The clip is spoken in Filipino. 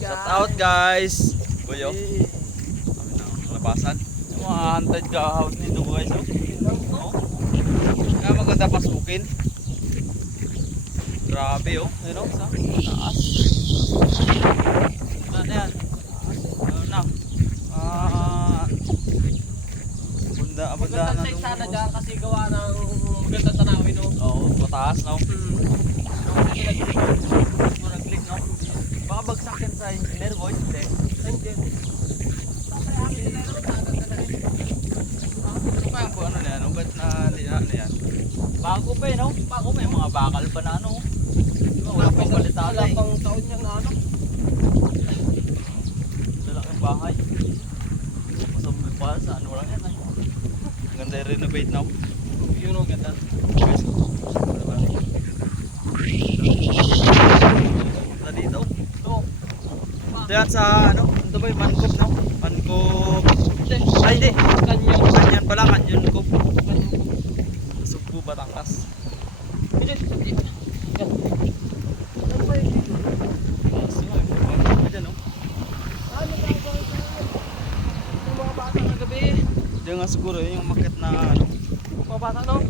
Shout out guys. Boyo. Kami na ang labasan. Yung mga hunted house dito guys. Oh. Kaya maganda pasukin. Grabe oh. Ayun oh. Sa taas. Ano yan? Ano na? Bunda Magandang na site sana dyan kasi gawa ng magandang tanawin, no? Oo, mataas no? Nag-click no? Baka bagsak yan sa engineer boys, hindi? Hindi. Ano na yan? Ba't na ano yan? Bago pa eh no? Bago may mga bakal pa na ano. Wala pang balitada Wala eh. pang taon niyang na ano. Lalaking bahay. Masama pa sa ano lang yan eh. Ganda i-renovate now. Yun ang ganda. Guys, na dito. Ito yan sa ano? Ito ba yung Mancop no? Mancop. Ay di! Kanyo. Kanyan pala, Kanyan Cop. Sugbo, Batangas. Diyan nga siguro yung market na ano. Mga bata, no?